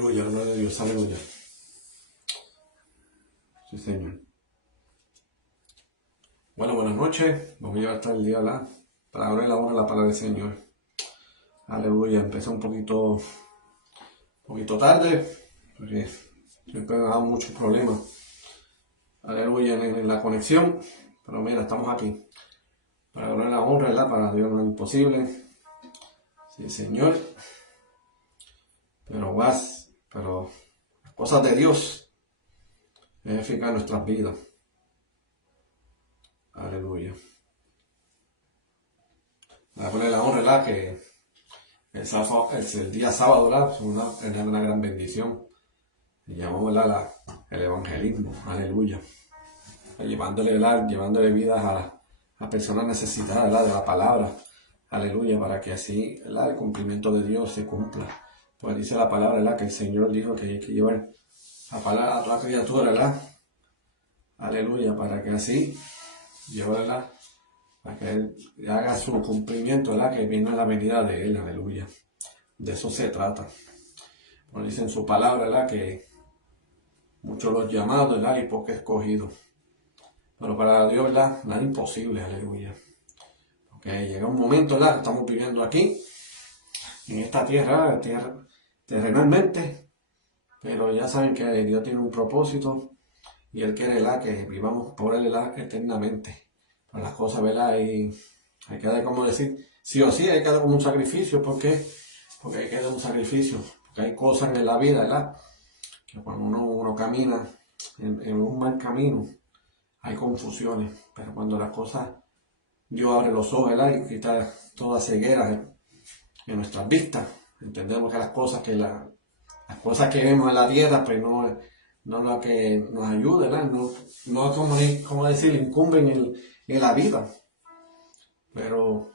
Aleluya, gloria de Dios, aleluya. Sí, Señor. Bueno, buenas noches. Vamos a llevar hasta el día para abrir la hora la palabra del Señor. Aleluya. Empecé un poquito tarde, porque siempre me ha dado muchos problemas. Aleluya en la conexión. Pero mira, estamos aquí. Para abrir la honra, ¿verdad? Para Dios no es imposible. Sí, Señor. Pero las cosas de Dios edifican nuestras vidas. Aleluya. Para poner la honra, ¿verdad? Que el día sábado, ¿verdad? Es una gran bendición. Y llamamos, ¿verdad? El evangelismo. Aleluya. Llevándole vidas a personas necesitadas, ¿verdad? De la palabra. Aleluya. Para que así, ¿verdad? El cumplimiento de Dios se cumpla. Pues dice la palabra, ¿verdad? Que el Señor dijo que hay que llevar la palabra a toda criatura, ¿verdad? Aleluya. Para que así, llevarla, para que Él haga su cumplimiento, ¿verdad? Que viene la venida de Él, aleluya. De eso se trata. Pues dice en su palabra, ¿verdad? Que muchos los llamados, ¿verdad? Y pocos escogidos. Pero para Dios, ¿verdad? Nada imposible, aleluya. Porque llega un momento, ¿verdad? Que estamos viviendo aquí, en esta tierra terrenalmente, pero ya saben que Dios tiene un propósito y Él quiere, ¿verdad? Que vivamos por Él, ¿verdad? Eternamente. Para las cosas, ¿verdad? Y hay que dar, como decir, sí o sí, hay que dar como un sacrificio. ¿Por qué? Porque hay que dar un sacrificio. Porque hay cosas en la vida, ¿verdad? Que cuando uno camina en un mal camino, hay confusiones. Pero cuando las cosas, Dios abre los ojos, ¿verdad? Y quita toda ceguera en nuestras vistas. Entendemos que las cosas que vemos en la tierra, pues no es lo que nos ayuda, ¿verdad? No es como decir, incumben en la vida. Pero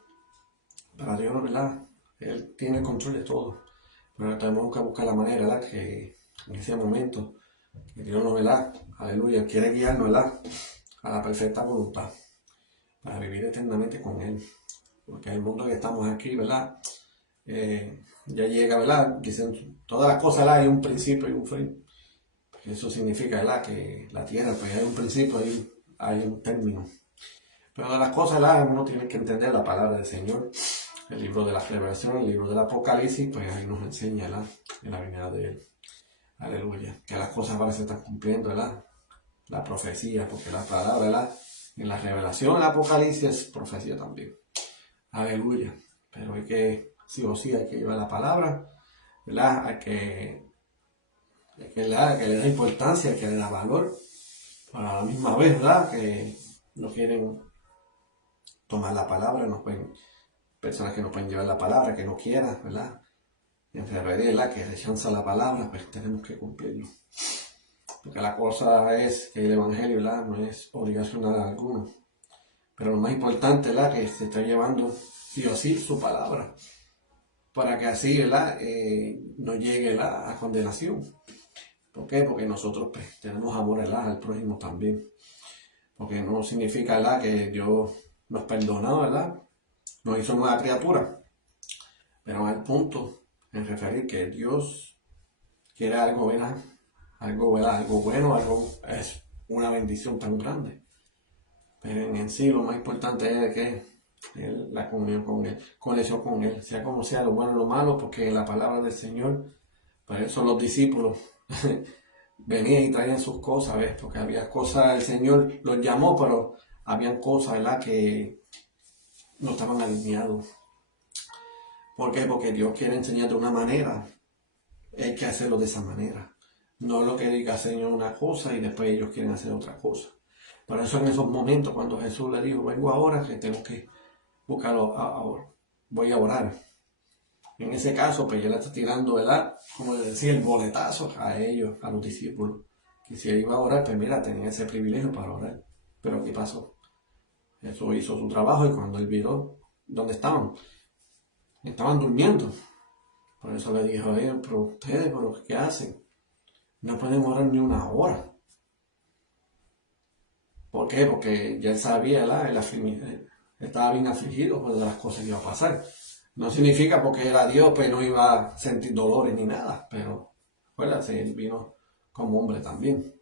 para Dios, ¿verdad? Él tiene el control de todo. Pero tenemos que buscar la manera, ¿verdad? Que en ese momento, que Dios nos, ¿verdad? Aleluya, quiere guiarnos, ¿verdad? A la perfecta voluntad. Para vivir eternamente con Él. Porque el mundo que estamos aquí, ¿verdad? Ya llega, ¿verdad? Dicen, todas las cosas, ¿verdad? Hay un principio y un fin. Eso significa, ¿verdad? Que la tierra, pues hay un principio y hay un término. Pero de las cosas, ¿verdad? Uno tiene que entender la palabra del Señor. El libro de la Revelación, el libro del Apocalipsis, pues ahí nos enseña, ¿verdad? En la venida de Él. Aleluya. Que las cosas ahora se están cumpliendo, ¿verdad? La profecía, porque la palabra, ¿verdad? En la Revelación, el Apocalipsis es profecía también. Aleluya. Pero hay que, sí o sí, hay que llevar la palabra, ¿verdad? Hay que le da importancia, hay que le da valor. Pero a la misma vez, ¿verdad? Que no quieren tomar la palabra, personas que no pueden llevar la palabra, que no quieran, ¿verdad? En realidad, que rechazan la palabra, pues tenemos que cumplirlo. Porque la cosa es que el evangelio, ¿verdad? No es obligacional a alguno. Pero lo más importante, ¿verdad? Que se está llevando sí o sí su palabra. Para que así, ¿verdad? No llegue, ¿verdad? A condenación. ¿Por qué? Porque nosotros pues, tenemos amor, ¿verdad? Al prójimo también. Porque no significa, ¿verdad? Que Dios nos perdonó, ¿verdad? Nos hizo nueva criatura. Pero al punto en referir que Dios quiere algo, ¿verdad? Algo, ¿verdad? Algo bueno, es una bendición tan grande. Pero en sí lo más importante es que la comunión con Él, conexión con Él, sea como sea, lo bueno o lo malo, porque la palabra del Señor, para eso los discípulos venían y traían sus cosas, ¿ves? Porque había cosas, el Señor los llamó, pero habían cosas, ¿verdad? Que no estaban alineados. ¿Por qué? Porque Dios quiere enseñar de una manera, hay que hacerlo de esa manera. No es lo que diga el Señor una cosa y después ellos quieren hacer otra cosa. Por eso en esos momentos cuando Jesús le dijo, vengo ahora que tengo que buscarlo ahora, voy a orar. En ese caso, pues ya le está tirando, ¿verdad? Como decía, el boletazo a ellos, a los discípulos. Que si él iba a orar, pues mira, tenían ese privilegio para orar. Pero ¿qué pasó? Jesús hizo su trabajo y cuando él vio dónde estaban durmiendo. Por eso le dijo a ellos, pero ustedes, ¿qué hacen? No pueden orar ni una hora. ¿Por qué? Porque ya él sabía, ¿verdad? Él estaba bien afligido por las cosas que iban a pasar. No significa porque era Dios, pues no iba a sentir dolores ni nada, pero Acuérdate, Él vino como hombre también.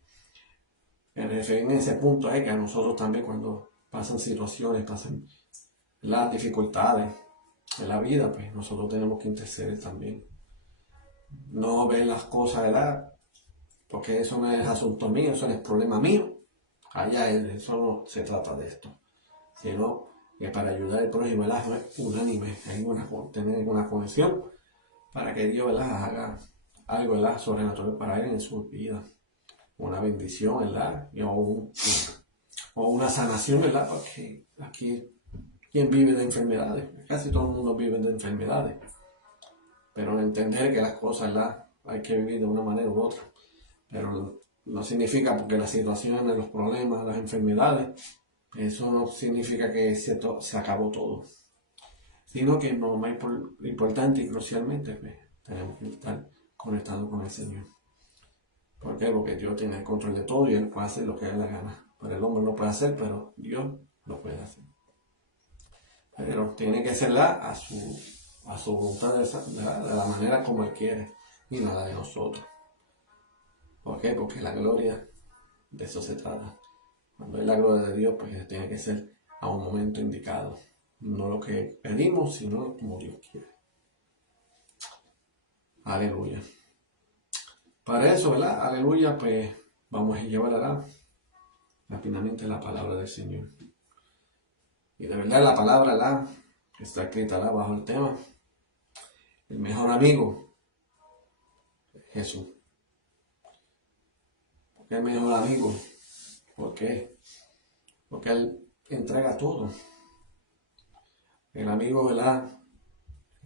En ese punto es que a nosotros también cuando pasan situaciones, pasan las dificultades en la vida, pues nosotros tenemos que interceder también. No ver las cosas, ¿verdad? Porque eso no es asunto mío, eso no es problema mío. Allá eso no se trata de esto, sino que para ayudar al prójimo, ¿verdad? No es unánime, hay tener una conexión para que Dios, ¿verdad? Haga algo, ¿verdad? Sobrenatural para él en su vida. Una bendición, ¿verdad? O una sanación, ¿verdad? Porque aquí, ¿quién vive de enfermedades? Casi todo el mundo vive de enfermedades. Pero entender que las cosas, ¿verdad? Hay que vivir de una manera u otra. Pero no significa porque las situaciones, los problemas, las enfermedades, eso no significa que se acabó todo. Sino que lo más importante y crucialmente, pues, tenemos que estar conectados con el Señor. ¿Por qué? Porque Dios tiene el control de todo y Él puede hacer lo que Él le gana. Pero el hombre no puede hacer, pero Dios lo puede hacer. Pero tiene que ser a su voluntad, de la manera como Él quiere y no la de nosotros. ¿Por qué? Porque la gloria, de eso se trata. Cuando es la gloria de Dios, pues tiene que ser a un momento indicado. No lo que pedimos, sino como Dios quiere. Aleluya. Para eso, ¿verdad? Aleluya, pues vamos a llevar rápidamente la palabra del Señor. Y de verdad la palabra que está escrita bajo el tema, el mejor amigo, Jesús. ¿Por qué el mejor amigo? ¿Por qué? Porque Él entrega todo. El amigo, ¿verdad?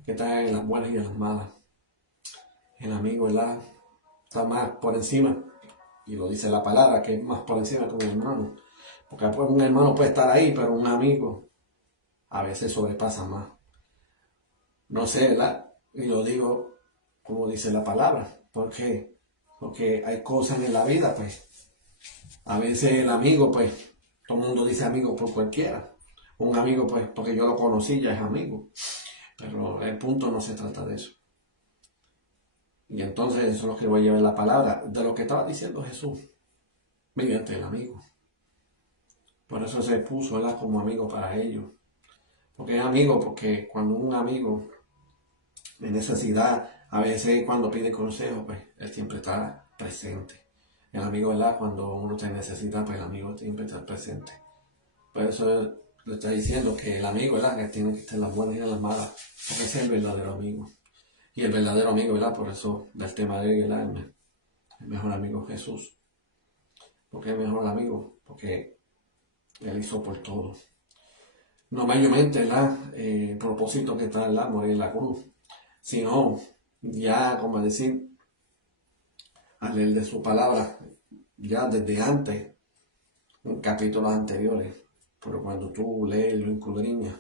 Que está en las buenas y en las malas. El amigo, ¿verdad? Está más por encima. Y lo dice la palabra, que es más por encima que un hermano. Porque pues, un hermano puede estar ahí, pero un amigo a veces sobrepasa más. No sé, ¿verdad? Y lo digo como dice la palabra. ¿Por qué? Porque hay cosas en la vida, pues. A veces el amigo, pues, todo el mundo dice amigo por cualquiera. Un amigo, pues, porque yo lo conocí, ya es amigo. Pero el punto no se trata de eso. Y entonces eso es lo que voy a llevar la palabra, de lo que estaba diciendo Jesús, mediante el amigo. Por eso se puso, ¿verdad? Como amigo para ellos. Porque es amigo, porque cuando un amigo de necesidad, a veces cuando pide consejo, pues él siempre está presente. El amigo, ¿verdad? Cuando uno te necesita, pues el amigo siempre está presente. Por eso le está diciendo que el amigo, ¿verdad? Que tiene que estar en las buenas y en las malas, porque ese es el verdadero amigo. Y el verdadero amigo, ¿verdad? Por eso del tema de hoy, ¿verdad? El mejor amigo Jesús. ¿Por qué el mejor amigo? Porque Él hizo por todo. No mayormente, ¿verdad? El propósito que está, ¿verdad? Morir en la cruz. Sino, ya, como decir, al leer de su palabra, ya desde antes, en capítulos anteriores, pero cuando tú lees lo escudriñas,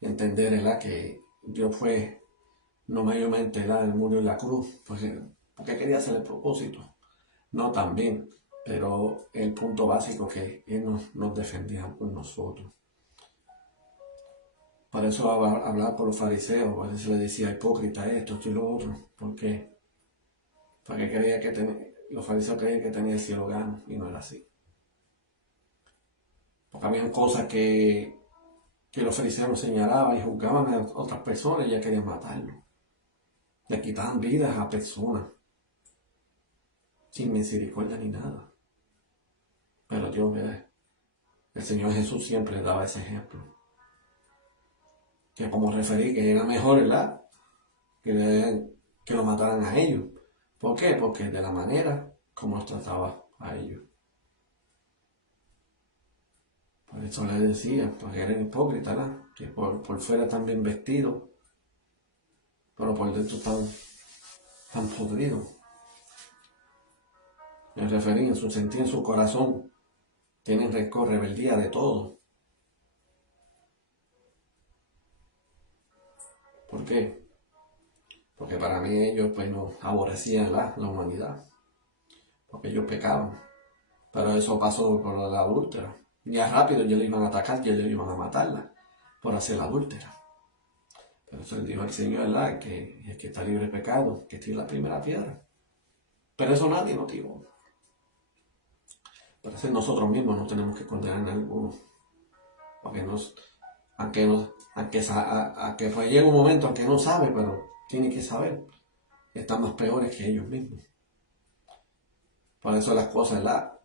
entender, ¿verdad? Que Dios fue, no mayormente, ¿verdad? Él murió en la cruz, porque quería hacer el propósito. No también, pero el punto básico que Él nos defendía por nosotros. Por eso hablaba con los fariseos, a veces le decía hipócrita esto y lo otro. ¿Por qué? Porque los fariseos creían que tenía el cielo gano y no era así. Porque habían cosas que los fariseos señalaban y juzgaban a otras personas y ya querían matarlo. Le quitaban vidas a personas sin misericordia ni nada. Pero Dios, ¿verdad? El Señor Jesús siempre le daba ese ejemplo. Que como referí que era mejor, ¿verdad? Que lo mataran a ellos. ¿Por qué? Porque de la manera como los trataba a ellos. Por eso le decía, porque eran hipócritas, ¿verdad? Que por fuera están bien vestidos, pero por dentro están podridos. Me referí en su sentido, en su corazón, tienen rencor, rebeldía de todo. ¿Por qué? Porque para mí ellos pues no aborrecían la humanidad, porque ellos pecaban. Pero eso pasó por la adúltera. Ya rápido ellos le iban a atacar, ya ellos iban a matarla por hacer la adúltera. Pero eso le dijo el Señor, ¿verdad? Que el que está libre de pecado, que tire la primera piedra. Pero eso nadie nos dijo. Pero es nosotros mismos no tenemos que condenar a alguno. Porque aunque pues llega un momento en que no sabe, pero tiene que saber. Están más peores que ellos mismos. Por eso las cosas, ¿verdad?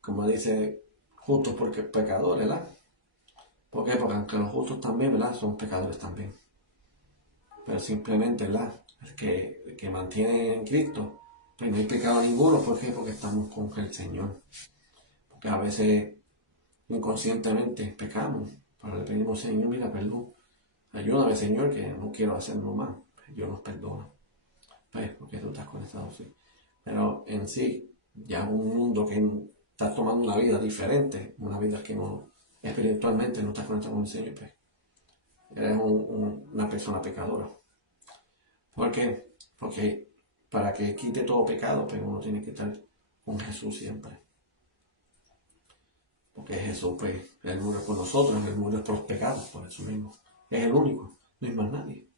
Como dice, justos porque pecadores, ¿verdad? ¿Por qué? Porque aunque los justos también, ¿verdad? Son pecadores también. Pero simplemente, ¿verdad? El que mantiene en Cristo, pues no hay pecado ninguno. ¿Por qué? Porque estamos con el Señor. Porque a veces inconscientemente pecamos. Pero le pedimos, Señor, mira, perdón. Ayúdame, Señor, que no quiero hacerlo más. Dios nos perdona. Pues, porque tú estás conectado, sí. Pero en sí, ya es un mundo que está tomando una vida diferente. Una vida que no, espiritualmente no está conectado con el Señor. Pues. Eres una persona pecadora. ¿Por qué? Porque para que quite todo pecado, pues uno tiene que estar con Jesús siempre. Porque Jesús, pues, Él murió por nosotros, Él murió por los pecados, por eso mismo. Es el único, no hay más nadie.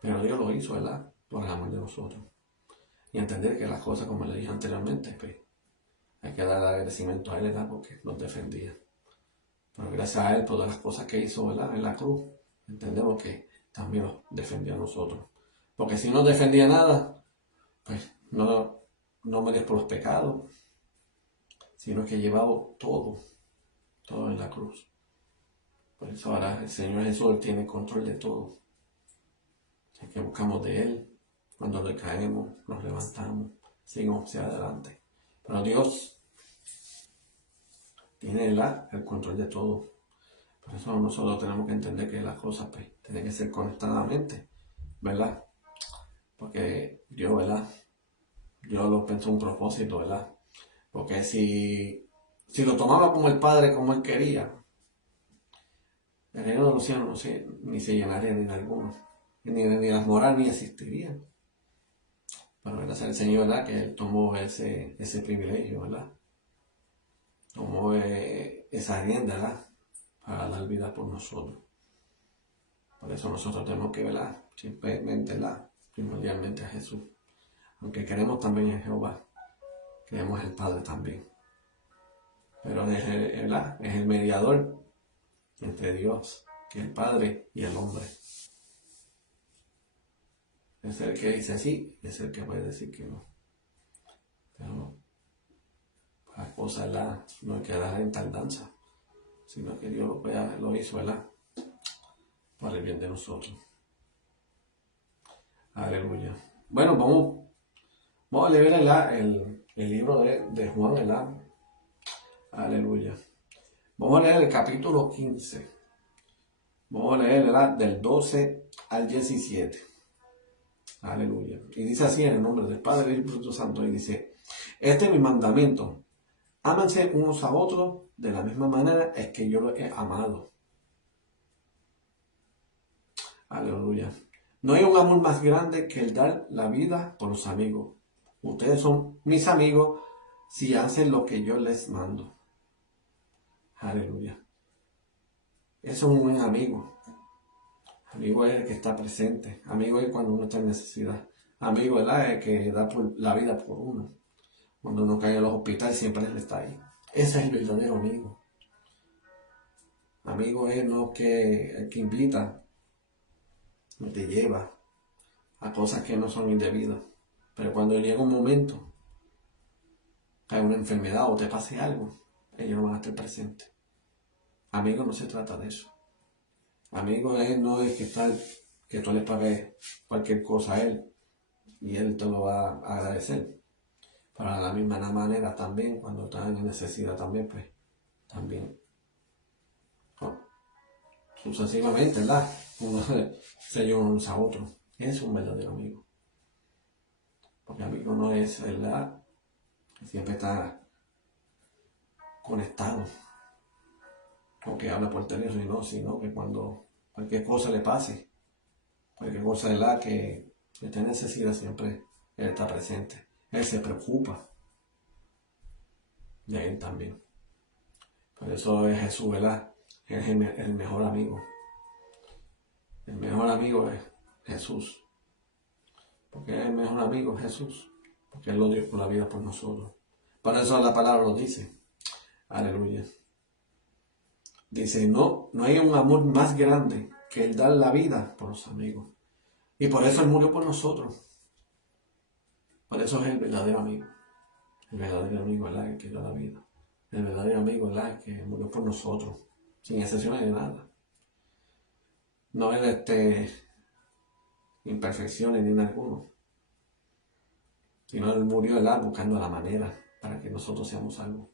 Pero Dios lo hizo, ¿verdad? Por el amor de nosotros. Y entender que las cosas, como le dije anteriormente, pues, hay que dar agradecimiento a Él, ¿verdad? Porque nos defendía. Pero gracias a Él, por todas las cosas que hizo, ¿verdad? En la cruz, entendemos que también nos defendió a nosotros. Porque si no defendía nada, pues no merecía por los pecados, sino que llevaba todo en la cruz. Por eso ahora el Señor Jesús tiene control de todo. Así que buscamos de Él. Cuando decaemos, nos levantamos, seguimos hacia adelante. Pero Dios tiene el control de todo. Por eso nosotros tenemos que entender que las cosas pues, tienen que ser conectadamente, ¿verdad? Porque Dios, ¿verdad? Dios lo pensó un propósito, ¿verdad? Porque si lo tomaba como el Padre, como Él quería, el reino de los cielos ni se llenaría ni de alguno. Ni las moral ni existirían. Pero gracias al Señor, ¿verdad? Que Él tomó ese privilegio, ¿verdad? Tomó esa rienda, ¿verdad? Para dar vida por nosotros. Por eso nosotros tenemos que velar simplemente, ¿verdad? Primordialmente a Jesús. Aunque queremos también a Jehová, queremos al Padre también. Pero es el mediador entre Dios, que es el Padre y el hombre. Es el que dice sí, es el que puede decir que no. Pero las cosas no hay que dar en tardanza, sino que Dios lo hizo, ¿verdad? Para el bien de nosotros. Aleluya. Bueno, vamos a leer el libro de Juan, ¿verdad? Aleluya. Vamos a leer el capítulo 15. Vamos a leer, ¿verdad? Del 12 al 17. Aleluya. Y dice así en el nombre del Padre y del Espíritu Santo. Y dice, este es mi mandamiento. Ámense unos a otros de la misma manera es que yo los he amado. Aleluya. No hay un amor más grande que el dar la vida por los amigos. Ustedes son mis amigos si hacen lo que yo les mando. Aleluya. Eso es un buen amigo. Amigo es el que está presente. Amigo es cuando uno está en necesidad. Amigo es el que da la vida por uno. Cuando uno cae en los hospitales siempre él está ahí. Ese es el verdadero amigo. Amigo es el que invita, el que te lleva a cosas que no son indebidas. Pero cuando llega un momento, cae una enfermedad o te pase algo, ellos no van a estar presentes. Amigo no se trata de eso. Amigo no es que tú le pagues cualquier cosa a él y él te lo va a agradecer. Pero de la misma manera también, cuando están en necesidad también, pues, también. Sucesivamente, ¿verdad? Uno se lleva unos a otros. Es un verdadero amigo. Porque amigo no es, ¿verdad? Que siempre está conectado. O que habla por teléfono, sino que cuando cualquier cosa le pase, cualquier cosa de que esté en necesidad, siempre él está presente. Él se preocupa de él también. Por eso es Jesús, ¿verdad? Es el mejor amigo. El mejor amigo es Jesús. Porque es el mejor amigo Jesús. Porque Él lo dio por la vida por nosotros. Por eso la palabra lo dice. Aleluya. Dice, no hay un amor más grande que el dar la vida por los amigos. Y por eso Él murió por nosotros. Por eso es el verdadero amigo. El verdadero amigo, ¿verdad? El que da la vida. El verdadero amigo, ¿verdad? El que murió por nosotros. Sin excepciones de nada. No es imperfecciones ni nada alguno. Sino Él murió, ¿verdad? Buscando la manera para que nosotros seamos salvos.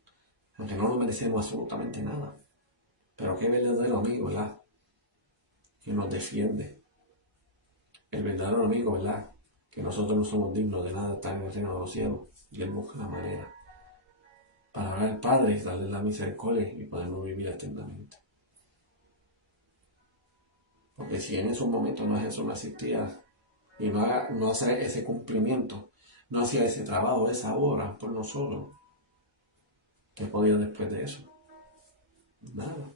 Aunque no nos merecemos absolutamente nada. Pero qué verdadero amigo, ¿verdad? Que nos defiende. El verdadero amigo, ¿verdad? Que nosotros no somos dignos de nada estar en el reino de los cielos. Y Él busca la manera para orar al Padre y darle la misericordia y podernos vivir eternamente. Porque si en esos momentos Jesús no asistía y no hace ese cumplimiento, no hacía ese trabajo, esa obra por nosotros, ¿qué podía después de eso? Nada.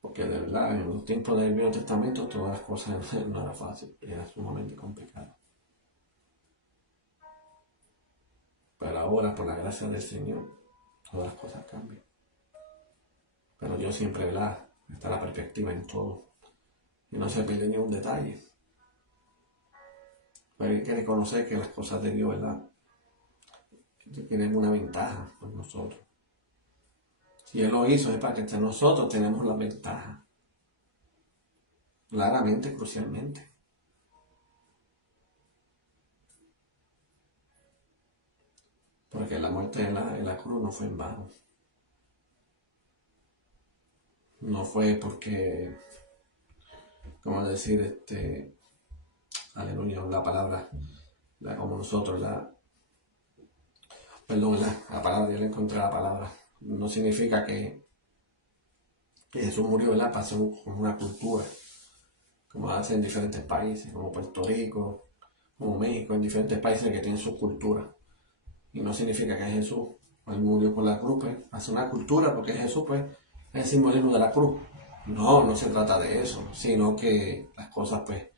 Porque de verdad, en los tiempos del Nuevo Testamento todas las cosas no era fácil, era sumamente complicado. Pero ahora, por la gracia del Señor, todas las cosas cambian. Pero Dios siempre, ¿verdad? Está la perspectiva en todo. Y no se pierde ni un detalle. Pero hay que reconocer que las cosas de Dios, ¿verdad? Tienen una ventaja por nosotros. Si Él lo hizo es para que entre nosotros tenemos la ventaja. Claramente, crucialmente. Porque la muerte en la cruz no fue en vano. No fue porque, como decir, aleluya, la palabra, como nosotros, perdón, la palabra, yo le encontré la palabra. No significa que Jesús murió, ¿verdad? Para hacer una cultura, como hace en diferentes países, como Puerto Rico, como México, en diferentes países que tienen su cultura. Y no significa que Jesús, Él murió por la cruz, pues, hace una cultura, porque Jesús, pues, es el simbolismo de la cruz. No se trata de eso, sino que las cosas, pues,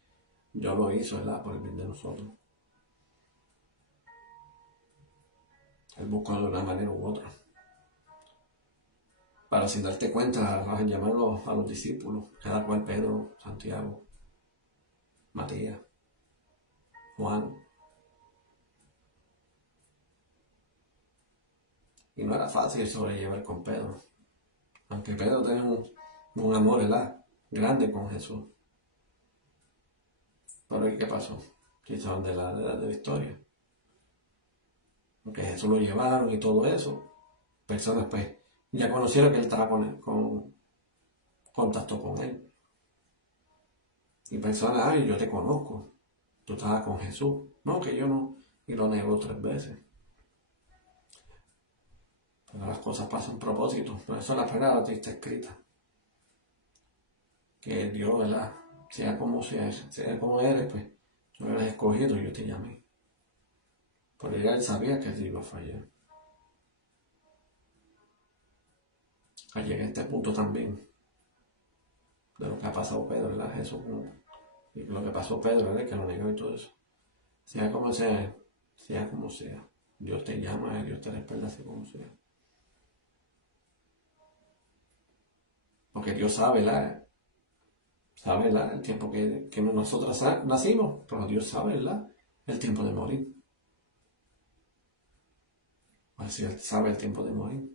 Dios lo hizo, ¿verdad? Por el bien de nosotros. Él buscó de una manera u otra. Para sin darte cuenta, vas a llamarlos a los discípulos, cada cual Pedro, Santiago, Matías, Juan. Y no era fácil sobrellevar con Pedro. Aunque Pedro tenía un amor, ¿verdad? Grande con Jesús. Pero ¿y qué pasó? Quizás de la historia. Porque Jesús lo llevaron y todo eso. Personas pues ya conocieron que él estaba con contacto con él. Y personas, ay, yo te conozco. Tú estabas con Jesús. No, que yo no. Y lo negó 3 veces. Pero las cosas pasan a propósito. Por eso la palabra está escrita. Que Dios, ¿verdad? Sea como eres, pues tú eres escogido y yo te llamé. Pero él sabía que él iba a fallar. Llegué a este punto también de lo que ha pasado Pedro, ¿verdad? Jesús, y lo que pasó Pedro, ¿verdad? Que lo negó y todo eso. Sea como sea, Dios te llama, Dios te respalda, así como sea. Porque Dios sabe, ¿verdad? Sabe, ¿verdad? El tiempo que nosotros nacimos, pero Dios sabe, ¿verdad? El tiempo de morir. Pues si Él sabe el tiempo de morir,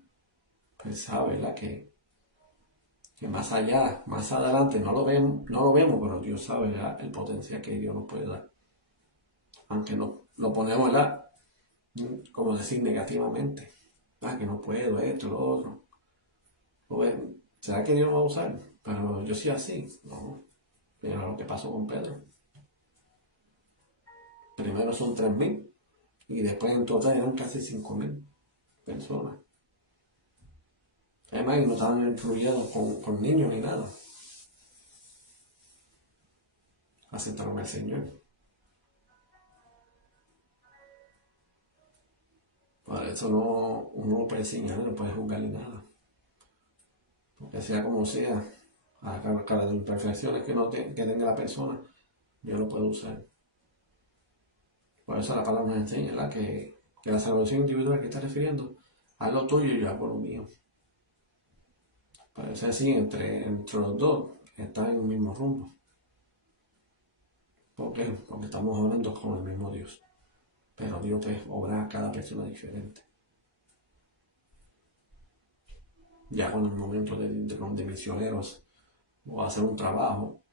pues sabe, ¿verdad? Que más allá, más adelante, no lo vemos, pero Dios sabe, ¿verdad? El potencial que Dios nos puede dar. Aunque no lo ponemos, ¿verdad? Como decir negativamente. Que no puedo, esto, lo otro. Pues, ¿será que Dios lo va a usar? Pero yo soy así. No. Mira lo que pasó con Pedro. Primero son 3.000 y después en total eran casi 5.000 personas. Además, y no estaban incluidos con niños ni nada. Aceptaron al Señor. Por eso uno no puede enseñar, no puede juzgar ni nada. Porque sea como sea, a cada de imperfecciones que tenga la persona, Dios lo puede usar. Por eso la palabra nos enseña, ¿verdad? Que la salvación individual que está refiriendo, haz lo tuyo y yo hago lo mío. Parece así, entre los dos, están en un mismo rumbo. ¿Por qué? Porque estamos hablando con el mismo Dios. Pero Dios pues obra a cada persona diferente. Ya con el momento de misioneros o hacer un trabajo,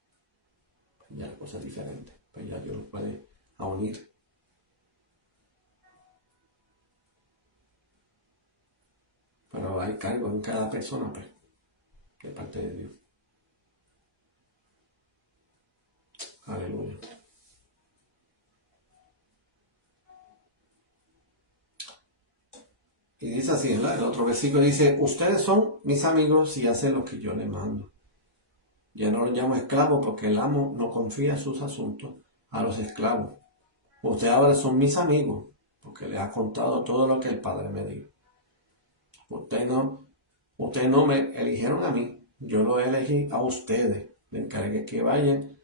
ya la cosa es diferente. Pues ya Dios los puede unir. Pero hay cargo en cada persona, pues, de parte de Dios. Aleluya. Y dice así, ¿verdad? El otro versículo dice, ustedes son mis amigos si hacen lo que yo les mando. Ya no los llamo esclavos porque el amo no confía sus asuntos a los esclavos. Ustedes ahora son mis amigos porque les ha contado todo lo que el Padre me dijo. Ustedes no me eligieron a mí, yo los elegí a ustedes. Me encargué que vayan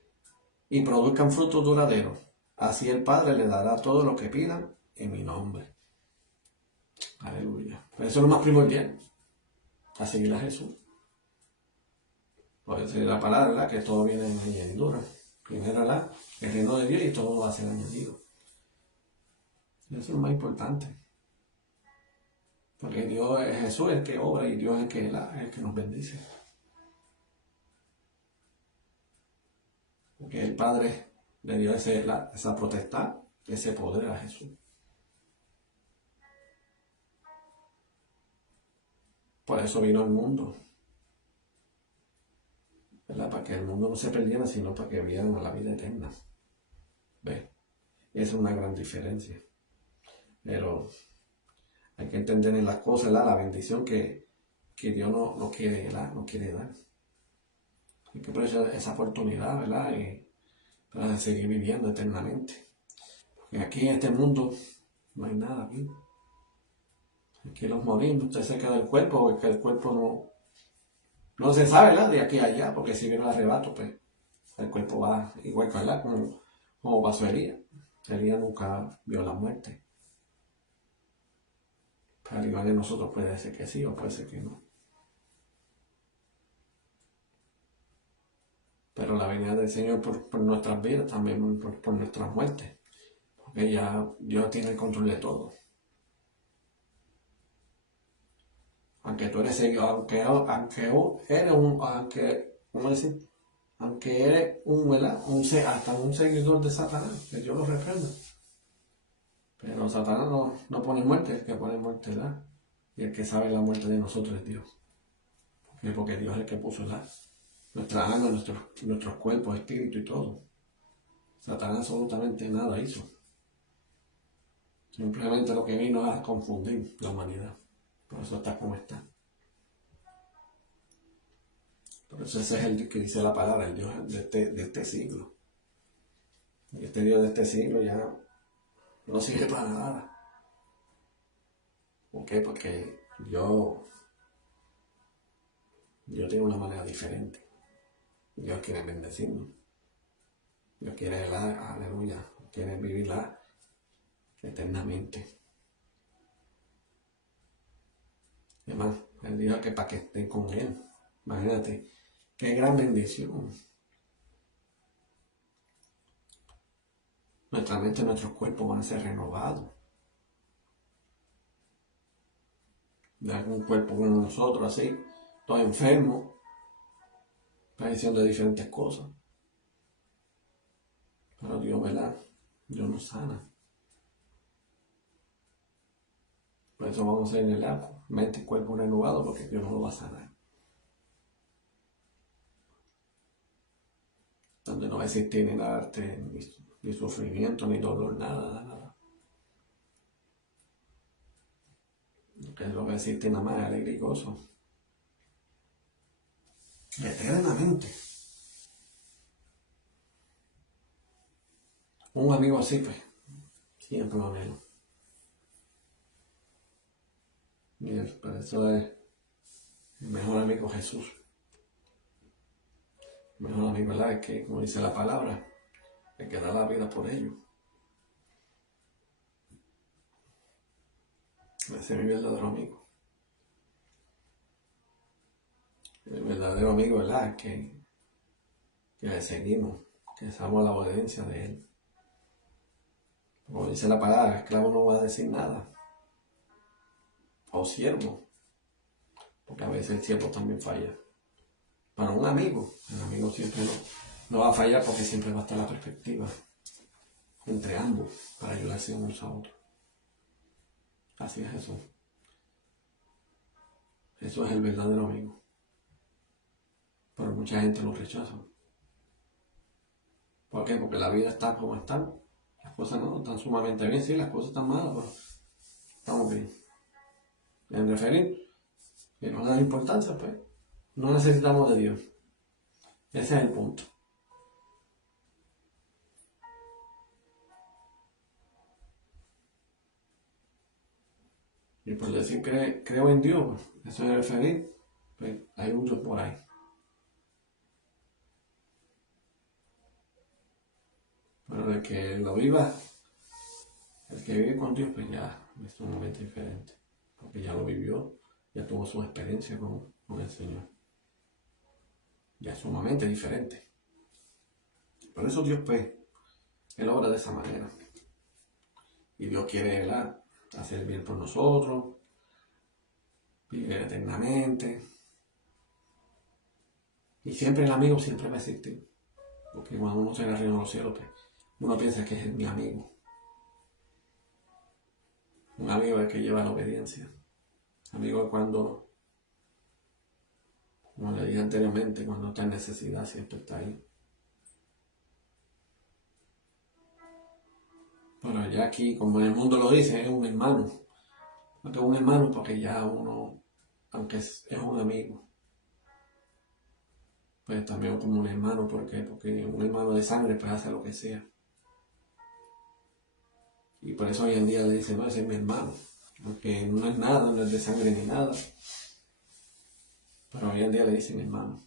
y produzcan frutos duraderos. Así el Padre les dará todo lo que pidan en mi nombre. Aleluya. Pero eso es lo más primordial, a seguir a Jesús. Por eso es la palabra, ¿verdad? Que todo viene en añadidura. Primero, ¿verdad? El reino de Dios y todo va a ser añadido. Eso es lo más importante. Porque Dios es Jesús el que obra y Dios es el que nos bendice. Porque el Padre le dio esa potestad, ese poder a Jesús. Por eso vino al mundo, ¿verdad? Para que el mundo no se perdiera, sino para que vieran a la vida eterna. ¿Ves? Esa es una gran diferencia. Pero hay que entender en las cosas, ¿verdad? La bendición que Dios no quiere dar. Hay que aprovechar esa oportunidad, ¿verdad? Y para seguir viviendo eternamente. Porque aquí en este mundo no hay nada aquí. Aquí nos morimos, usted se queda el cuerpo, porque el cuerpo no se sabe, ¿verdad? De aquí a allá, porque si viene el arrebato, pues el cuerpo va igual que, ¿verdad? Como pasó Elías. Elías nunca vio la muerte. Pero al igual de nosotros puede ser que sí o puede ser que no. Pero la venida del Señor por nuestras vidas, también por nuestras muertes. Porque ya Dios tiene el control de todo. Aunque tú eres seguidor, ¿cómo decir? Aunque eres ¿verdad? Hasta un seguidor de Satanás, que Dios lo reprenda. Pero Satanás no pone muerte, el que pone muerte da. Y el que sabe la muerte de nosotros es Dios. Porque Dios es el que puso nuestra alma, nuestros cuerpos, espíritu y todo. Satanás absolutamente nada hizo. Simplemente lo que vino a confundir la humanidad. Por eso está como está. Por eso ese es el que dice la palabra, el Dios de este siglo. Y este Dios de este siglo ya no sirve para nada. ¿Por qué? Porque Dios tiene una manera diferente. Dios quiere bendecirnos. Dios quiere aleluya. Quiere vivirla eternamente. Además, Él dijo que para que estén con Él. Imagínate, qué gran bendición. Nuestra mente y nuestros cuerpos van a ser renovados. De algún cuerpo como nosotros, así, todo enfermo, padeciendo de diferentes cosas. Pero Dios, ¿verdad? Dios nos sana. Por eso vamos a ser en el mente y cuerpo renovado, porque Dios no lo va a sanar. Donde no va a existir ni arte, ni sufrimiento, ni dolor, nada. Que es lo que existe nada más, alegre y gozo. Eternamente. Un amigo así, pues, siempre va menos. Y por eso es el mejor amigo Jesús. Mejor amigo, ¿verdad? Es que, como dice la palabra, el que da la vida por ellos. Ese es mi verdadero amigo. El verdadero amigo, ¿verdad? Que le seguimos, que estamos a la obediencia de él. Como dice la palabra, esclavo no va a decir nada. O siervo, porque a veces el siervo también falla. Para un amigo, el amigo siempre no va a fallar porque siempre va a estar la perspectiva entre ambos para ayudarse unos a otros. Así es Jesús. Jesús es el verdadero amigo. Pero mucha gente lo rechaza. ¿Por qué? Porque la vida está como está. Las cosas no están sumamente bien, sí, las cosas están malas, pero estamos bien. En referir, que no da importancia, pues. No necesitamos de Dios. Ese es el punto. Y por decir creo en Dios, eso es referir, pues hay muchos por ahí. Pero el que lo viva, el que vive con Dios, pues ya es sumamente diferente. Porque ya lo vivió, ya tuvo su experiencia con el Señor. Ya es sumamente diferente. Por eso Dios, pues, Él obra de esa manera. Y Dios quiere, ¿verdad?, hacer bien por nosotros, vivir eternamente. Y siempre el amigo siempre va a existir. Porque cuando uno se en el reino de los cielos, pues, uno piensa que es mi amigo. Un amigo es el que lleva la obediencia. Amigo es cuando, como le dije anteriormente, cuando está en necesidad, siempre está ahí. Pero ya aquí, como en el mundo lo dice, es un hermano. Porque es un hermano porque ya uno, aunque es un amigo, pues también como un hermano. ¿Por qué? Porque un hermano de sangre pues hace lo que sea. Y por eso hoy en día le dicen, no, ese es mi hermano. Aunque no es nada, no es de sangre ni nada. Pero hoy en día le dicen hermano.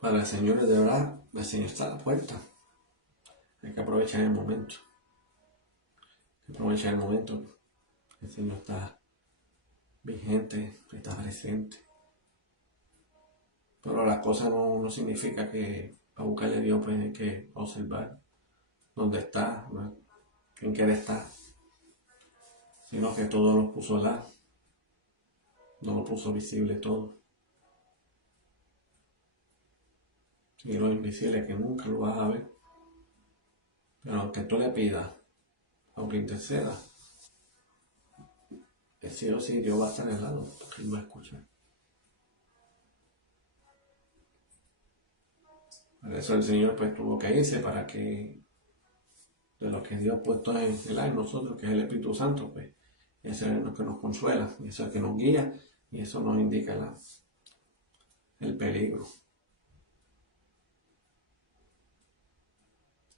Para el Señor, de verdad, el Señor está a la puerta. Hay que aprovechar el momento. Hay que aprovechar el momento. El Señor está vigente, está presente. Pero la cosa no significa que para buscarle a Dios pues hay que observar dónde está, ¿no?, en qué Él está. Sino que todo lo puso allá. No lo puso visible todo. Y lo invisible es que nunca lo vas a ver. Pero aunque tú le pidas, aunque interceda, el cielo sí, Dios va a estar al lado, porque Él va a escuchar. Por eso el Señor pues tuvo que irse para que de lo que Dios ha puesto en nosotros, que es el Espíritu Santo, pues eso es lo que nos consuela, y eso es lo que nos guía, y eso nos indica el peligro.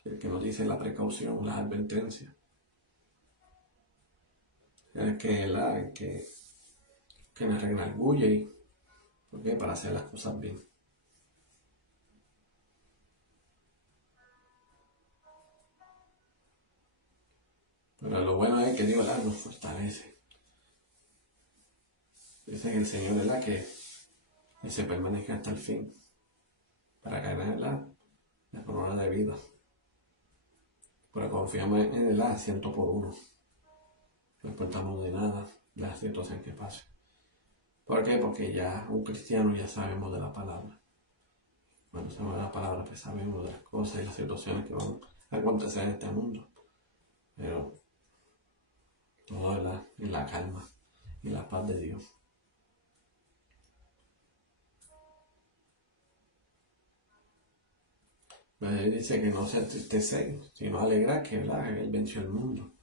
El que nos dice la precaución, las advertencias. El que nos redarguye, ¿por qué? Para hacer las cosas bien. Pero lo bueno es que Dios nos fortalece. Dice que el Señor es que se permanezca hasta el fin, para ganar la corona de vida. Pero confiamos en Él 100%. No importamos de nada, de la situación que pase. ¿Por qué? Porque ya un cristiano ya sabemos de la palabra. Cuando sabemos de la palabra, pues sabemos de las cosas y las situaciones que van a acontecer en este mundo. Pero todo en la calma y la paz de Dios. Pues Él dice que no se entristece, sino alegrar que Él venció el mundo.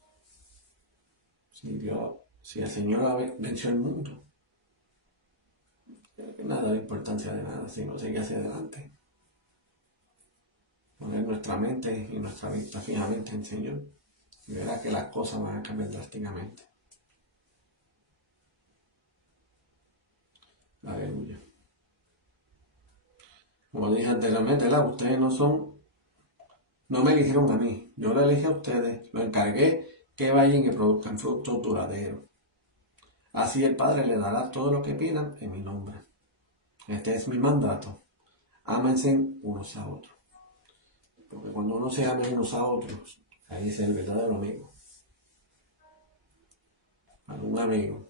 Si el Señor venció el mundo, nada de importancia de nada, sino seguir hacia adelante. Poner nuestra mente y nuestra vista fijamente en el Señor. y verás que las cosas van a cambiar drásticamente. Aleluya. Como dije anteriormente, ustedes no me eligieron a mí, yo lo elegí a ustedes, lo encargué que vayan y produzcan frutos duraderos. Así el Padre le dará todo lo que pidan en mi nombre. Este es mi mandato. Ámense unos a otros. Porque cuando uno se ama unos a otros, ahí es el verdadero amigo. Algún amigo.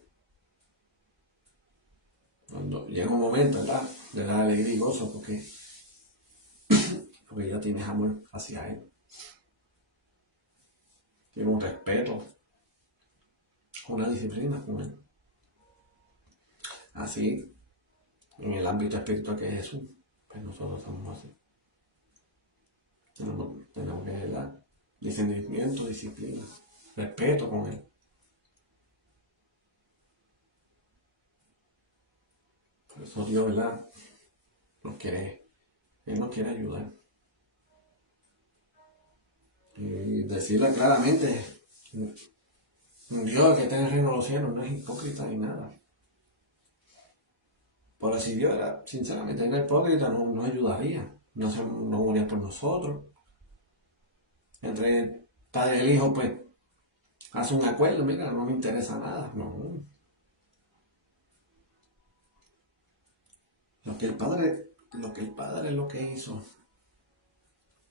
Cuando llega un momento, ¿verdad? Le da alegría y gozo porque ya tienes amor hacia él. Tiene un respeto, una disciplina con él. Así, en el ámbito espiritual que es Jesús, pues nosotros somos así. Tenemos que dar discernimiento, disciplina, respeto con él. Por eso Dios, ¿verdad? Él nos quiere ayudar. Y decirle claramente, un Dios que está en el reino de los cielos no es hipócrita ni nada. Por si Dios era, sinceramente, era hipócrita, no nos ayudaría, no moría por nosotros. Entre el padre y el hijo, pues, hace un acuerdo, mira, no me interesa nada, no. Lo que el padre es lo que hizo.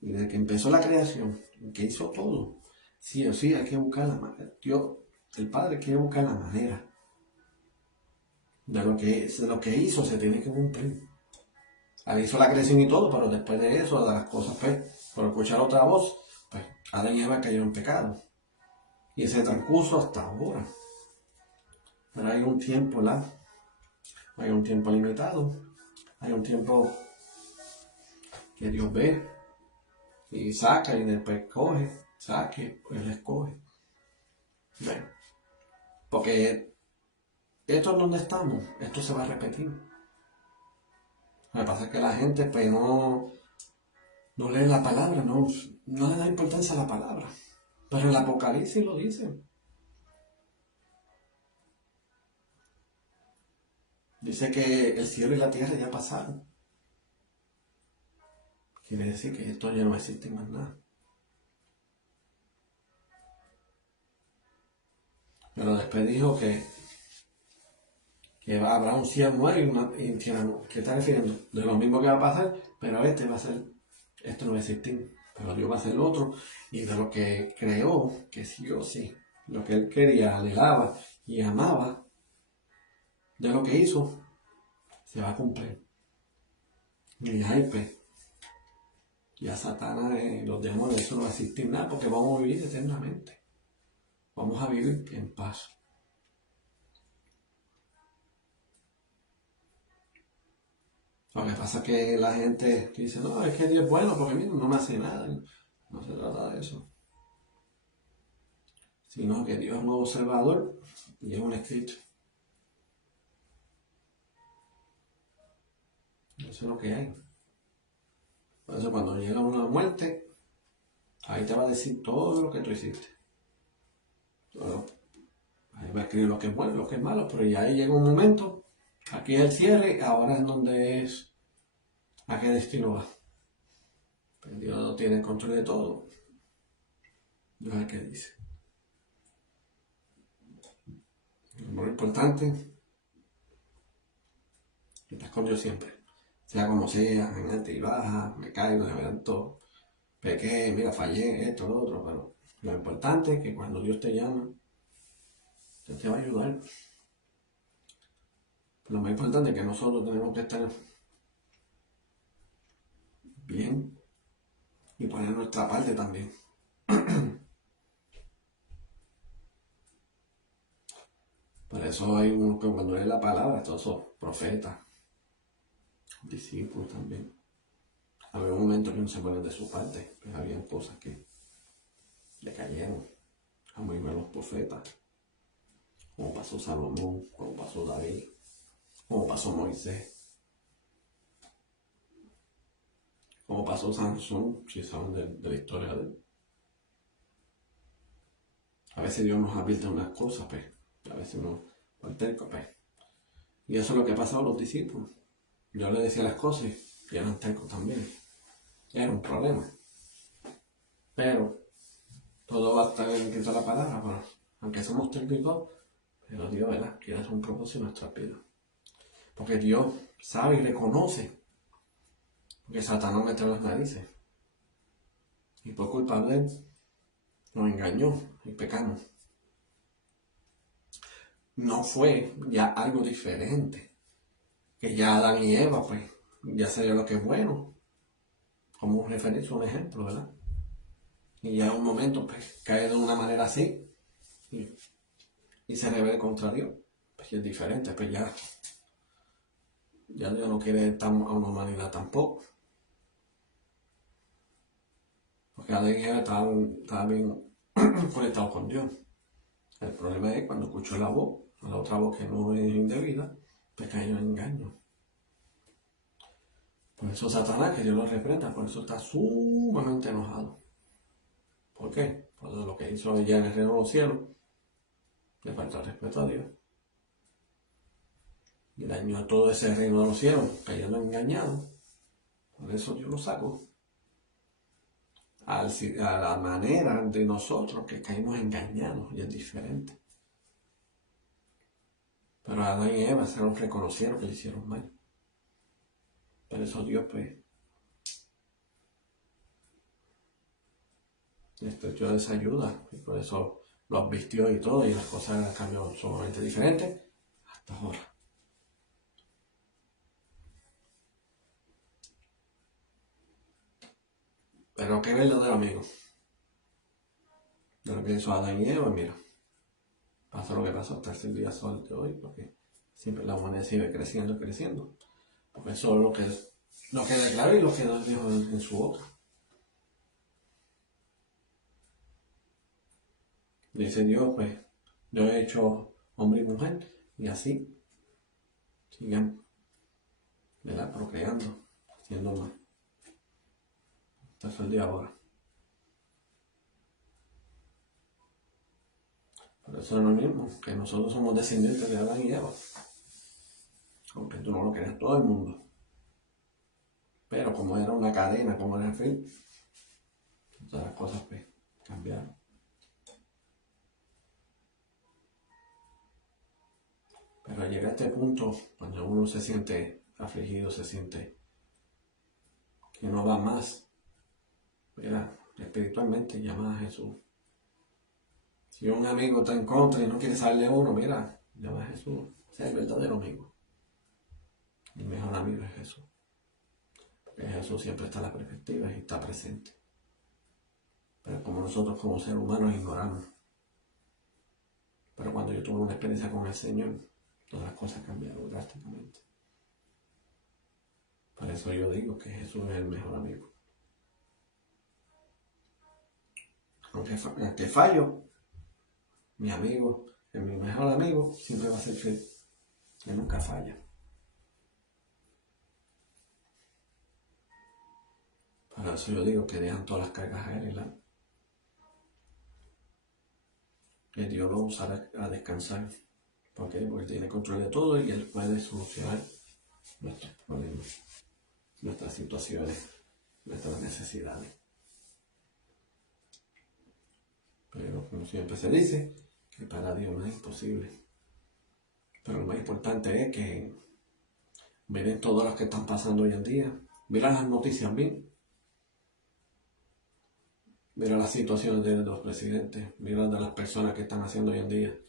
Y desde que empezó la creación, que hizo todo, sí o sí hay que buscar la manera. Dios, el Padre quiere buscar la manera. De lo que hizo se tiene que cumplir. Hizo la creación y todo, pero después de eso, de las cosas, pues, por escuchar otra voz, pues, Adán y Eva cayeron en pecado. Y ese transcurso hasta ahora. Pero hay un tiempo, ¿verdad? Hay un tiempo limitado. Hay un tiempo que Dios ve y saca y después coge, saque, pues le escoge. Bueno, porque esto es donde estamos, esto se va a repetir. Lo que pasa es que la gente pues no lee la palabra, no le da importancia a la palabra. Pero el Apocalipsis lo dice. Dice que el cielo y la tierra ya pasaron. Quiere decir que esto ya no existe más nada. Pero después dijo que habrá un cielo nuevo y un tierra nueva. ¿Qué está refiriendo? De lo mismo que va a pasar, pero esto no va a existir. Pero Dios va a hacer lo otro. Y de lo que creó, que sí o sí, lo que él quería, anhelaba y amaba, de lo que hizo, se va a cumplir. Y ya Satanás, los demonios, eso no va a existir nada, porque vamos a vivir eternamente. Vamos a vivir en paz. Lo que pasa es que la gente dice, no, es que Dios es bueno, porque mira, no me hace nada. No se trata de eso. Sino que Dios es un observador y es un escrito. Eso es lo que hay. Por eso cuando llega una muerte, ahí te va a decir todo lo que tú hiciste. Todo. Ahí va a escribir lo que es bueno y lo que es malo, pero ya ahí llega un momento, aquí es el cierre, ahora es donde es a qué destino va. Pero Dios no tiene el control de todo. Dios es el que dice. Lo importante es que estás con Dios siempre. Sea como sea, en alta y baja, me caigo, me levanto, pequé, mira, fallé, esto, lo otro, pero lo importante es que cuando Dios te llama, Dios te va a ayudar. Pero lo más importante es que nosotros tenemos que estar bien y poner nuestra parte también. Por eso hay uno que cuando lee la palabra, todos esos profetas, discípulos también. Había un momento que no se ponen de su parte, pues habían cosas que le cayeron a muy buenos profetas, como pasó Salomón, como pasó David, como pasó Moisés, como pasó Sansón, si saben de la historia de él. A veces Dios nos advierte unas cosas, pues. A veces uno por terco, pues. Y eso es lo que pasaba a los discípulos. Yo les decía las cosas y eran tercos también. Era un problema. Pero todo va a estar en Cristo la palabra, bueno, aunque somos tercos y todo, pero Dios, ¿verdad? Quiere hacer un propósito en nuestras vidas. Porque Dios sabe y reconoce que Satanás metió las narices. Y por culpa de él nos engañó y pecamos. No fue ya algo diferente. Que ya Adán y Eva, pues, ya sabía lo que es bueno. Como un referencia, un ejemplo, ¿verdad? Y ya en un momento, pues, cae de una manera así y se rebelde contra Dios. Pues es diferente, pues ya Dios no quiere estar a una humanidad tampoco. Porque Adán y Eva estaban bien conectados con Dios. El problema es cuando escuchó la otra voz que no es indebida, pues cayó en engaño. Por eso Satanás, que Dios lo reprenda, por eso está sumamente enojado. ¿Por qué? Por lo que hizo ella en el reino de los cielos, le falta el respeto a Dios. Y dañó a todo ese reino de los cielos, cayendo engañado. Por eso Dios lo sacó. A la manera de nosotros que caímos engañados, y es diferente. Pero Adán y Eva se reconocieron que le hicieron mal. Por eso Dios, pues, les dio esa ayuda. Y por eso los vistió y todo, y las cosas cambiaron sumamente diferentes hasta ahora. Pero qué verdadero amigo. De lo que hizo Adán y Eva, mira, pasó lo que pasó hasta el día sol de hoy, porque siempre la humanidad sigue creciendo, creciendo. Porque eso es lo que declaró y lo que Dios dijo en su boca. Dice Dios, pues, yo he hecho hombre y mujer, y así sigan, ¿verdad? Procreando, haciendo más. Hasta el día ahora. Por eso es lo mismo, que nosotros somos descendientes de Adán y Eva. Aunque tú no lo creas, todo el mundo. Pero como era una cadena, como era el fin, todas las cosas pues, cambiaron. Pero llega a este punto, cuando uno se siente afligido, se siente que no va más, mira, espiritualmente llama a Jesús. Si un amigo está en contra y no quiere salir de uno, mira, llama a Jesús. Ese es el verdadero amigo. El mejor amigo es Jesús. Porque Jesús siempre está en la perspectiva y está presente. Pero como nosotros como seres humanos ignoramos. Pero cuando yo tuve una experiencia con el Señor, todas las cosas cambiaron drásticamente. Por eso yo digo que Jesús es el mejor amigo. Aunque fallo, mi amigo, mi mejor amigo, siempre va a ser fiel. Él nunca falla. Por eso yo digo que dejan todas las cargas a él, ¿verdad? Que Dios lo usará a descansar. ¿Por qué? Porque tiene control de todo y él puede solucionar nuestros problemas, nuestras situaciones, nuestras necesidades. Pero como siempre se dice, que para Dios no es imposible. Pero lo más importante es que miren todo lo que están pasando hoy en día. Mira las noticias bien. Mira las situaciones de los presidentes. Mira de las personas que están haciendo hoy en día.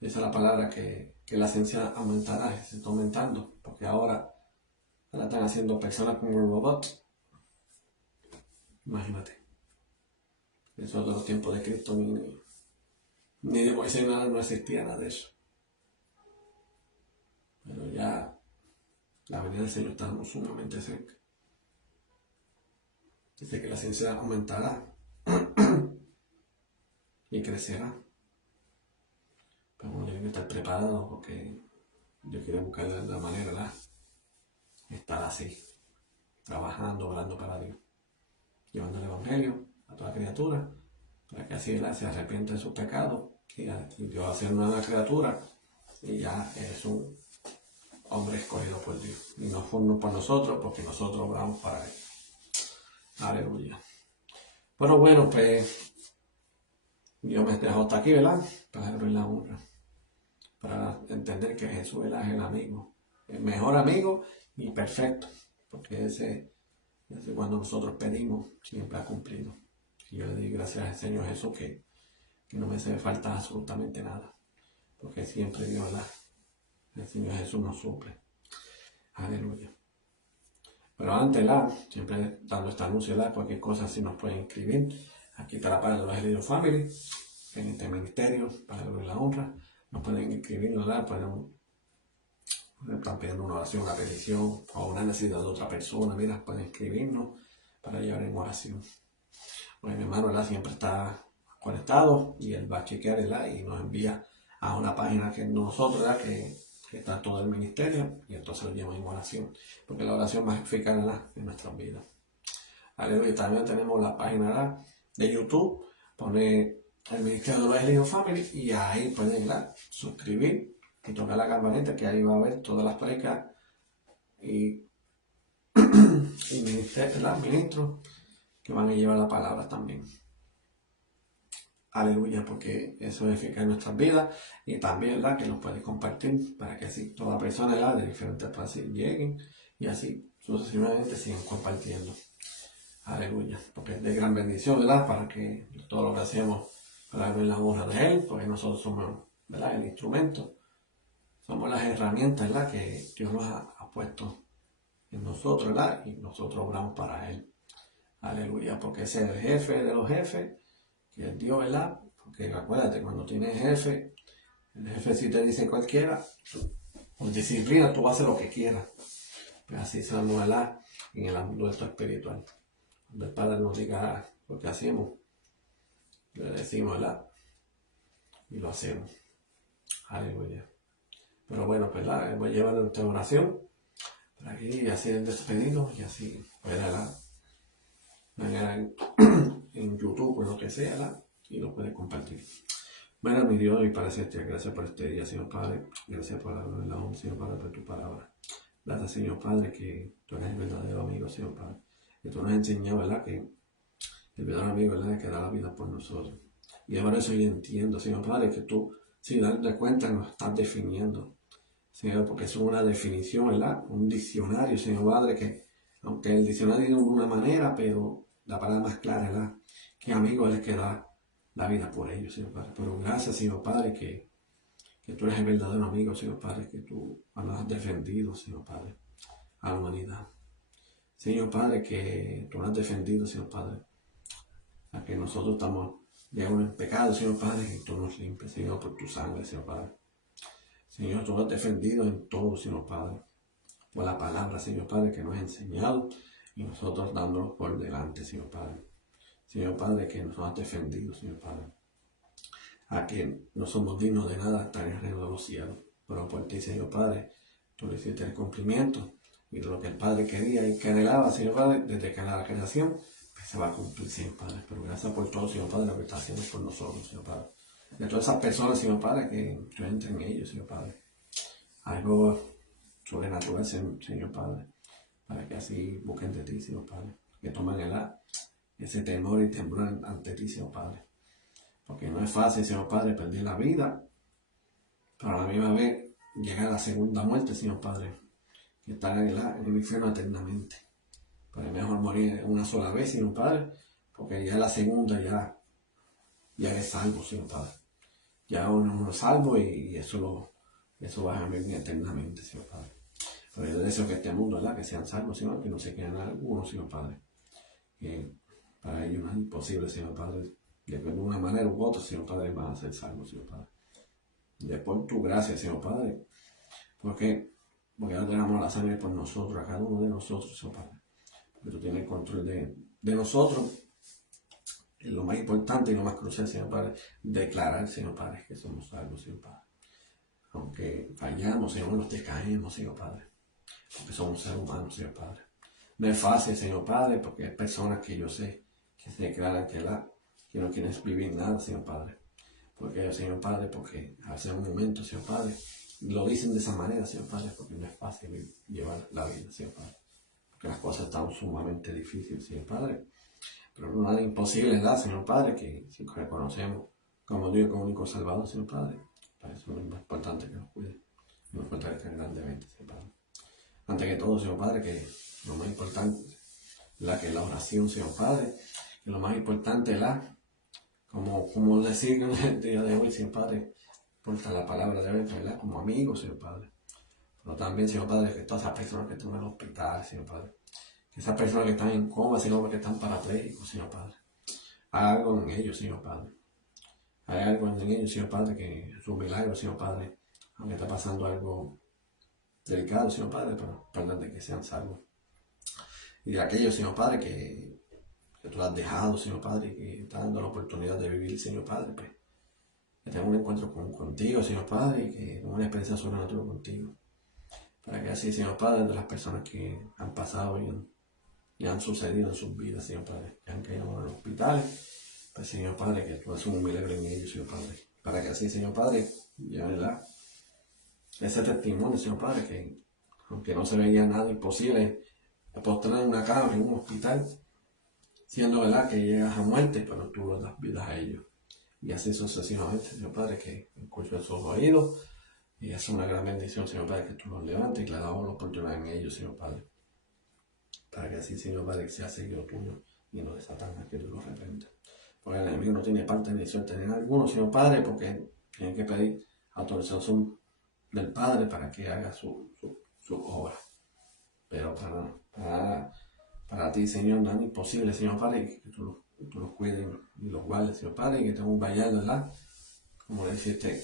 Esa es la palabra que la ciencia aumentará, se está aumentando. Porque ahora la están haciendo personas como robots. Imagínate. Eso de los tiempos de Cristo ni de Moisés nada, no existía nada de eso. Pero ya la venida del Señor está sumamente cerca. Dice que la ciencia aumentará y crecerá. Pero uno tiene que estar preparado porque Dios quiere buscar la manera de estar así, trabajando, orando para Dios, llevando el Evangelio a toda criatura para que así se arrepiente de sus pecados y Dios hace una nueva criatura y ya es un hombre escogido por Dios. Y no por nosotros, porque nosotros obramos para Él. Aleluya. Pero bueno, pues Dios me dejó hasta aquí, ¿verdad? Para darle la honra. Para entender que Jesús es el amigo, el mejor amigo y perfecto. Porque ese cuando nosotros pedimos, siempre ha cumplido. Y yo le doy gracias al Señor Jesús que no me hace falta absolutamente nada. Porque siempre Dios, ¿verdad? El Señor Jesús nos suple. Aleluya. Pero antes, siempre dando este anuncio, cualquier cosa si nos pueden escribir. Aquí está la página de los Evangelio Family, en este ministerio, para darle la honra. Nos pueden escribir, pueden estar pidiendo una oración, una petición o una necesidad de otra persona. Mira, pueden escribirnos para llevar en oración. Pues mi hermano, siempre está conectado y él va a chequear, y nos envía a una página que nosotros, que está todo el ministerio, y entonces lo llevamos en oración, porque la oración más eficaz en nuestras vidas. Aleluya. También tenemos la página de YouTube, pone el Ministerio de los Evangelio Family, y ahí pueden suscribir y tocar la campanita, que ahí va a ver todas las predicas y ministros que van a llevar la palabra también. Aleluya, porque eso es eficaz en nuestras vidas, y también que nos puede compartir para que así toda persona de diferentes países lleguen y así sucesivamente sigan compartiendo. Aleluya, porque es de gran bendición, ¿verdad? Para que todo lo que hacemos para ver la honra de Él, porque nosotros somos, ¿verdad?, el instrumento, somos las herramientas, ¿verdad?, que Dios nos ha puesto en nosotros, ¿verdad? Y nosotros obramos para Él. Aleluya, porque ese es el jefe de los jefes, que es Dios, ¿verdad? Porque acuérdate, cuando tienes jefe, el jefe si te dice cualquiera, con disciplina tú vas a hacer lo que quieras. Pues así somos, ¿verdad?, en el mundo espiritual. Cuando el Padre nos diga lo que hacemos, le decimos, ¿verdad?, y lo hacemos. Aleluya. Pero bueno, pues voy a llevar nuestra oración para que así el despedido y así pueda, en YouTube o lo que sea, y lo puede compartir. Bueno, mi Dios y Padre Celestial, gracias por este día, Señor Padre. Gracias por la honra, Señor Padre, por tu palabra. Gracias, Señor Padre, que tú eres el verdadero amigo, Señor Padre. Que tú nos has enseñado, ¿verdad?, que el verdadero amigo, ¿verdad?, que da la vida por nosotros. Y ahora eso yo entiendo, Señor Padre, que tú, sin darte cuenta, nos estás definiendo, Señor, porque es una definición, ¿verdad?, un diccionario, Señor Padre, que aunque el diccionario dice de una manera, pero la palabra más clara, ¿verdad?, que amigo es el que da la vida por ellos, Señor Padre. Pero gracias, Señor Padre, que tú eres el verdadero amigo, Señor Padre, que tú nos has defendido, Señor Padre, a la humanidad. Señor Padre, que tú nos has defendido, Señor Padre, a que nosotros estamos de en pecado, Señor Padre, que tú nos limpies, Señor, por tu sangre, Señor Padre. Señor, tú nos has defendido en todo, Señor Padre, por la palabra, Señor Padre, que nos has enseñado, y nosotros dándolo por delante, Señor Padre. Señor Padre, que nos has defendido, Señor Padre, a que no somos dignos de nada estar en el reino de los cielos, pero por ti, Señor Padre, tú le hiciste el cumplimiento, y lo que el Padre quería y que anhelaba, Señor Padre, desde que era la creación, pues se va a cumplir, Señor Padre. Pero gracias por todo, Señor Padre, lo que está haciendo por nosotros, Señor Padre. De todas esas personas, Señor Padre, que tú entres en ellos, Señor Padre. Algo sobrenatural, Señor Padre, para que así busquen de ti, Señor Padre, que tomen ese temor y temblor ante ti, Señor Padre, porque no es fácil, Señor Padre, perder la vida, pero a la misma vez llegar a la segunda muerte, Señor Padre, que estar en el infierno eternamente. Pero es mejor morir una sola vez, Señor Padre, porque ya la segunda ya es salvo, Señor Padre. Ya uno es salvo y eso va a vivir eternamente, Señor Padre. Pero yo deseo que este mundo, ¿verdad?, que sean salvos, Señor, que no se queden algunos, Señor Padre. Que para ellos no es imposible, Señor Padre, de una manera u otra, Señor Padre, van a ser salvos, Señor Padre. De por tu gracia, Señor Padre, porque ahora tenemos la sangre por nosotros, a cada uno de nosotros, Señor Padre. Porque tú tienes el control de nosotros. Y lo más importante y lo más crucial, Señor Padre, declarar, Señor Padre, que somos salvos, Señor Padre. Aunque fallamos, Señor, nos decaemos, Señor Padre, porque somos seres humanos, Señor Padre. No es fácil, Señor Padre, porque hay personas que yo sé que se declaran que no quieren vivir nada, Señor Padre. Porque, Señor Padre, porque hace un momento, Señor Padre, lo dicen de esa manera, Señor Padre, porque no es fácil llevar la vida, Señor Padre. Porque las cosas están sumamente difíciles, Señor Padre. Pero no nada imposible, ¿verdad, Señor Padre? Que si reconocemos como Dios, como único Salvador, Señor Padre. Para eso es más importante que nos cuide. Y nos fortalezca grandemente, Señor Padre. Antes que todo, Señor Padre, que lo más importante, que es la oración, Señor Padre. Que lo más importante, ¿verdad? Como decir en el día de hoy, Señor Padre, porta la palabra de hoy, ¿verdad? Como amigos, Señor Padre. Pero también, Señor Padre, que todas esas personas que están en el hospital, Señor Padre. Que esas personas que están en coma, Señor, que están parapléjicos, Señor Padre. Hay algo en ellos, Señor Padre. Hay algo en ellos, Señor Padre, que es un milagro, Señor Padre. Aunque está pasando algo delicado, Señor Padre, pero perdón de que sean salvos. Y de aquellos, Señor Padre, que tú lo has dejado, Señor Padre, y que está dando la oportunidad de vivir, Señor Padre, pues, que tengan un encuentro contigo, Señor Padre, y que tengan una experiencia sobrenatural contigo. Para que así, Señor Padre, de las personas que han pasado y han sucedido en sus vidas, Señor Padre, que han caído en los hospitales, pues, Señor Padre, que tú haces un milagro en ellos, Señor Padre. Para que así, Señor Padre, ya verdad, ese testimonio, Señor Padre, que aunque no se veía nada imposible, postrar en una cama en un hospital, siendo verdad que llegas a muerte, pero tú les das vidas a ellos. Y así sucesivamente, Señor Padre, que escucho esos oídos. Y es una gran bendición, Señor Padre, que tú los levantes y que le damos la oportunidad en ellos, Señor Padre. Para que así, Señor Padre, sea seguido tuyo y no de Satanás, que tú lo reprendas. Porque el enemigo no tiene parte ni suerte en alguno, Señor Padre, porque tiene que pedir autorización del Padre para que haga su obra. Pero para ti, Señor, no es imposible, Señor Padre, que tú los cuides y los guardes, Señor Padre, y que tengas un vallar, ¿verdad? Como le dijiste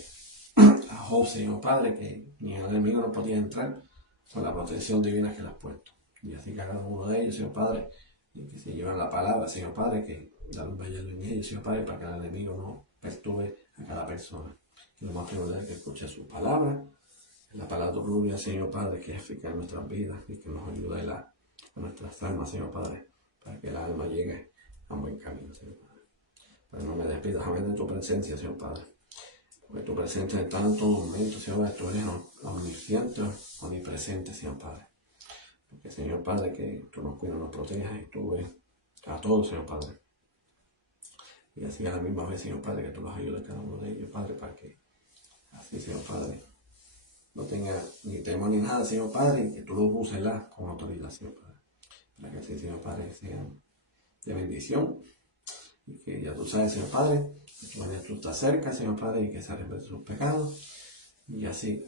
a Job, Señor Padre, que ni el enemigo no podía entrar con la protección divina que le has puesto. Y así que cada uno de ellos, Señor Padre, y que se llevan la palabra, Señor Padre, que dan un vallar en ellos, Señor Padre, para que el enemigo no perturbe a cada persona. Que lo más primordial es que escuche su palabra, la palabra de gloria, Señor Padre, que es eficaz en nuestras vidas y que nos ayude a nuestras almas, Señor Padre, para que el alma llegue a un buen camino, Señor Padre. Pero no me despidas a de tu presencia, Señor Padre, porque tu presencia está en todo momento, Señor Padre, tú eres omnisciente, omnipresente, Señor Padre. Porque, Señor Padre, que tú nos cuidas, nos protejas y tú ves a todos, Señor Padre. Y así a la misma vez, Señor Padre, que tú los ayudes a cada uno de ellos, Padre, para que así, Señor Padre, no tenga ni temor ni nada, Señor Padre, y que tú los uses con autoridad, Señor Padre. Para que así, Señor Padre, sean de bendición. Y que ya tú sabes, Señor Padre, que tú estás cerca, Señor Padre, y que se arrepienten de sus pecados. Y así,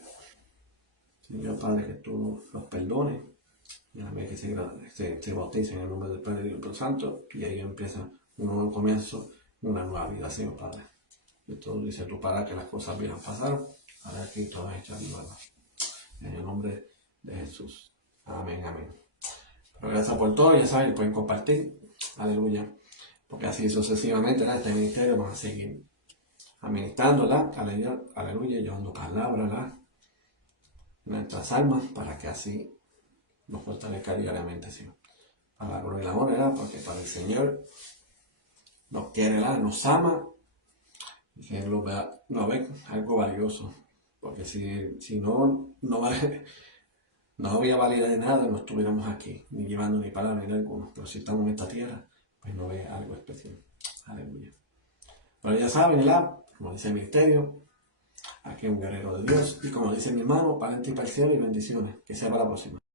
Señor Padre, que tú los perdones. Y a la vez que se bauticen en el nombre del Padre y del Espíritu Santo. Y ahí empieza un nuevo comienzo, una nueva vida, Señor Padre. Y todo dice tu palabra que las cosas viejas pasaron. Ahora aquí todas hechas nuevas. En el nombre de Jesús. Amén, amén. Pero gracias por todo, ya saben, pueden compartir. Aleluya. Porque así sucesivamente, este ministerio vamos a seguir administrándola, aleluya, llevando palabras en nuestras almas para que así nos fortalezca diariamente, Señor. Para la gloria y la honra, porque para el Señor nos quiere, nos ama, y que Él no ve algo valioso. Porque si no había validez de nada, no estuviéramos aquí, ni llevando ni palabra ni alguno. Pero si estamos en esta tierra, pues no ve algo especial. Aleluya. Pero ya saben, como dice el ministerio, aquí un guerrero de Dios. Y como dice mi hermano, para adelante y para el cielo y bendiciones. Que sea para la próxima.